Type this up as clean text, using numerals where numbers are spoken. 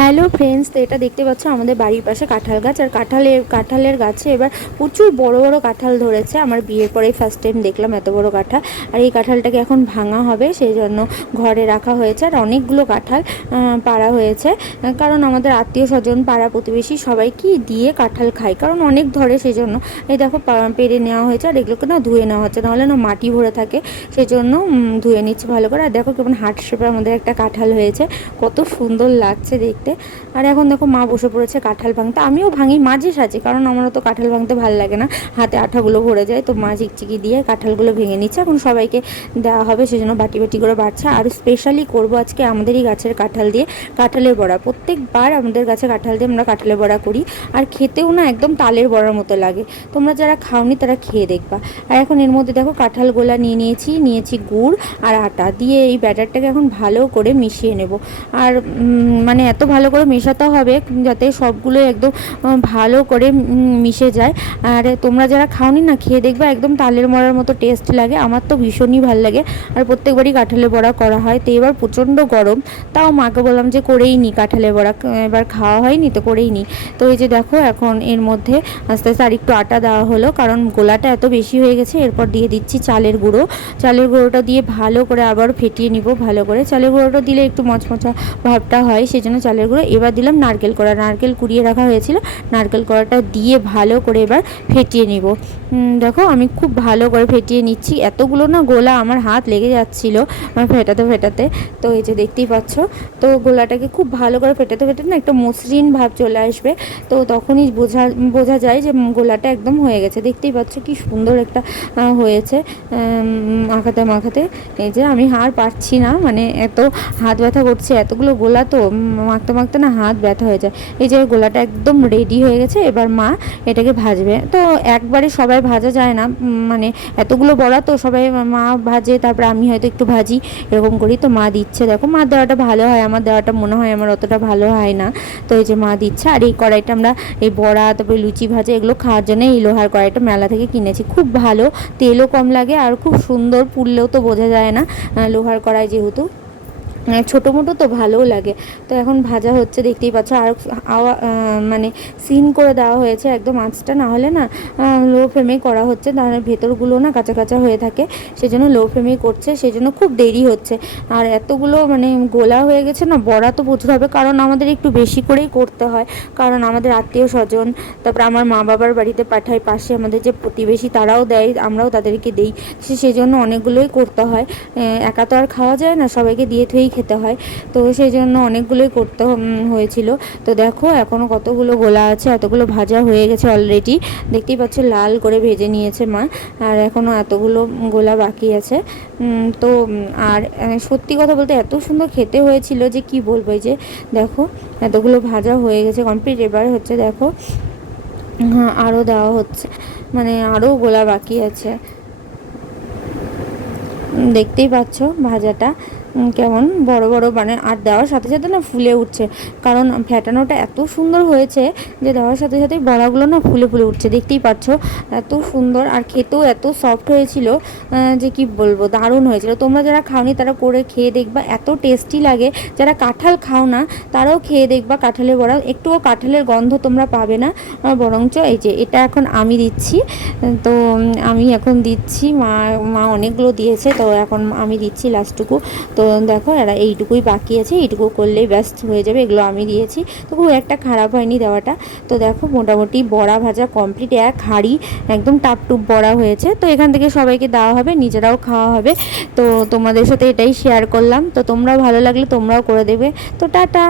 Hello friends, তো এটা দেখতে পাচ্ছ আমাদের বাড়ির পাশে কাঁঠাল গাছ। আর কাঁঠালের গাছে এবার প্রচুর বড় বড় কাঁঠাল ধরেছে। আমার বিয়ের পরেই ফার্স্ট টাইম দেখলাম এত বড় কাঁঠাল। আর এই কাঁঠালটাকে এখন ভাঙা হবে, সেই জন্য ঘরে রাখা হয়েছে। আর অনেকগুলো কাঁঠাল পাড়া হয়েছে, কারণ আমাদের আত্মীয় স্বজন পাড়া প্রতিবেশী সবাই কি দিয়ে কাঁঠাল খায়, কারণ অনেক ধরে, সেই জন্য এই দেখো পেরে নেওয়া হয়েছে। আর এগুলোকে না ধুয়ে নেওয়া হচ্ছে, নাহলে না মাটি ভরে থাকে, সেই জন্য ধুয়ে নিচ্ছে ভালো করে। আর দেখো কেমন হার্ট শেপে আমাদের একটা কাঁঠাল হয়েছে, কত সুন্দর লাগছে দেখতে। আর এখন দেখো মা বসে পড়েছে কাঁঠাল ভাঙতে। আমিও ভাঙি মাঝে সাঝে, কারণ আমারও তো কাঁঠাল ভাঙতে ভালো লাগে না, হাতে আঠাগুলো ভরে যায়। তো মা চিকচিকি দিয়ে কাঁঠালগুলো ভেঙে নিচ্ছে, এখন সবাইকে দেওয়া হবে, সেজন্য বাটি বাটি করে বাড়ছে। আর স্পেশালি করব আজকে আমাদেরই গাছের কাঁঠাল দিয়ে কাঁঠালের বড়া। প্রত্যেকবার আমাদের গাছে কাঁঠাল দিয়ে আমরা কাঁঠালের বড়া করি, আর খেতেও না একদম তালের বড়ার মতো লাগে। তোমরা যারা খাওনি তারা খেয়ে দেখবা। আর এখন এর মধ্যে দেখো কাঁঠাল গোলা নিয়েছি গুড় আর আটা দিয়ে এই ব্যাটারটাকে এখন ভালো করে মিশিয়ে নেব। আর মানে এত ভালো করে মেশাতে হবে যাতে সবগুলো একদম ভালো করে মিশে যায়। আর তোমরা যারা খাওনি না খেয়ে দেখবে, একদম তালের বড়ার মতো টেস্ট লাগে। আমার তো ভীষণই ভালো লাগে, আর প্রত্যেকবারই কাঁঠালের বড়া করা হয়। তো এবার প্রচণ্ড গরম, তাও মাকে বললাম যে করেই নি কাঁঠালের বড়া, এবার খাওয়া হয়নি তো করেই নি। তো এই যে দেখো এখন এর মধ্যে আস্তে আস্তে আর একটু আটা দেওয়া হলো, কারণ গোলাটা এত বেশি হয়ে গেছে। এরপর দিয়ে দিচ্ছি চালের গুঁড়োটা দিয়ে ভালো করে আবার ফেটিয়ে নিব ভালো করে। চালের গুঁড়োটা দিলে একটু মচমচা ভাবটা হয়, সেই জন্য চালের গুঁড়ো। এবার দিলাম নারকেল কুড়িয়ে রাখা হয়েছিল, নারকেল কোড়াটা দিয়ে ভালো করে এবার ফেটিয়ে নিব। দেখো আমি খুব ভালো করে ফেটিয়ে নিচ্ছি। এতগুলো না গোলা আমার হাত লেগে যাচ্ছিলো ফেটাতে। তো এই যে দেখতেই পাচ্ছ, তো গোলাটাকে খুব ভালো করে ফেটাতে না একটা মসৃণ ভাব চলে আসবে, তো তখনই বোঝা যায় যে গোলাটা একদম হয়ে গেছে। দেখতেই পাচ্ছ কি সুন্দর একটা হয়েছে মাখাতে। এই যে আমি আর পারছি না, মানে এত হাত ব্যথা করছে, এতগুলো গোলা তো মাখতে না হাত ব্যথা হয়ে যায়। এই যে গোলাটা একদম রেডি হয়ে গেছে, এবার মা এটাকে ভাজবে। তো একবারে সবাই ভাজা যায় না, মানে এতগুলো বড়া তো সবাই মা ভাজে, তারপরে আমি হয়তো একটু ভাজি, এরকম করি। তো মা দিচ্ছে, দেখো মার দেওয়াটা ভালো হয়, আমার দেওয়াটা মনে হয় আমার অতটা ভালো হয় না। তো এই যে মা দিচ্ছে। আর এই কড়াইটা আমরা এই বড়া তারপরে লুচি ভাজা এগুলো খাওয়ার জন্য এই লোহার কড়াইটা মেলা থেকে কিনেছি। খুব ভালো, তেলও কম লাগে, আর খুব সুন্দর, পুড়লেও তো বোঝা যায় না, লোহার কড়াই যেহেতু ছোটো মোটো তো ভালোও লাগে। তো এখন ভাজা হচ্ছে দেখতেই পাচ্ছ। আর মানে সিন করে দেওয়া হয়েছে একদম আঁচটা, না হলে না লো ফ্লেমেই করা হচ্ছে, তাহলে ভেতরগুলো না কাঁচা কাঁচা হয়ে থাকে, সেজন্য লো ফ্লেমেই করছে, সেজন্য খুব দেরি হচ্ছে। আর এতগুলো মানে গোলা হয়ে গেছে না, বড়া তো প্রচুর হবে, কারণ আমাদের একটু বেশি করেই করতে হয়, কারণ আমাদের আত্মীয় স্বজন, তারপর আমার মা বাবার বাড়িতে পাঠাই, পাশে আমাদের যে প্রতিবেশী তারাও দেয়, আমরাও তাদেরকে দিই, সেই জন্য অনেকগুলোই করতে হয়। একা তো আর খাওয়া যায় না, সবাইকে দিয়ে থুয়েই খেতে হয়, তো সেই জন্য অনেকগুলোই করতে হয়েছিল। তো দেখো এখনও কতগুলো গোলা আছে, এতগুলো ভাজা হয়ে গেছে অলরেডি, দেখতেই পাচ্ছ লাল করে ভেজে নিয়েছে মা। আর এখনও এতগুলো গোলা বাকি আছে। তো আর সত্যি কথা বলতে এত সুন্দর খেতে হয়েছিল যে কি বলবো। এই যে দেখো এতগুলো ভাজা হয়ে গেছে কমপ্লিট। এবার হচ্ছে দেখো, হ্যাঁ আরও দেওয়া হচ্ছে, মানে আরও গোলা বাকি আছে। দেখতেই পাচ্ছ ভাজাটা কেমন বড় বড়, মানে আর দেওয়ার সাথে সাথে না ফুলে উঠছে, কারণ ফ্যাটানোটা এত সুন্দর হয়েছে যে দেওয়ার সাথে সাথেই বড়াগুলো না ফুলে উঠছে, দেখতেই পাচ্ছ এত সুন্দর। আর খেতেও এত সফট হয়েছিল যে কি বলবো, দারুণ হয়েছিল। তোমরা যারা খাওনি তারা করে খেয়ে দেখবা, এত টেস্টি লাগে। যারা কাঁঠাল খাও না তারাও খেয়ে দেখবা কাঁঠালের বড়া, একটুও কাঁঠালের গন্ধ তোমরা পাবে না, বরঞ্চ এই যে এটা এখন আমি দিচ্ছি। তো আমি এখন দিচ্ছি, মা অনেকগুলো দিয়েছে, তো এখন আমি দিচ্ছি লাস্টটুকু। তো দেখো এরা এইটুকুই বাকি আছে, এইটুকু করলেই ব্যস্ত হয়ে যাবে, এগুলো আমি দিয়েছি, তো খুব একটা খারাপ হয়নি দেওয়াটা। তো দেখো মোটামুটি বড়া ভাজা কমপ্লিট, এক হাঁড়ি একদম টাপটুপ বড়া হয়েছে। তো এখান থেকে সবাইকে দেওয়া হবে, নিজেরাও খাওয়া হবে। তো তোমাদের সাথে এটাই শেয়ার করলাম। তো তোমরাও ভালো লাগলে তোমরাও করে দেবে। তো টাটা।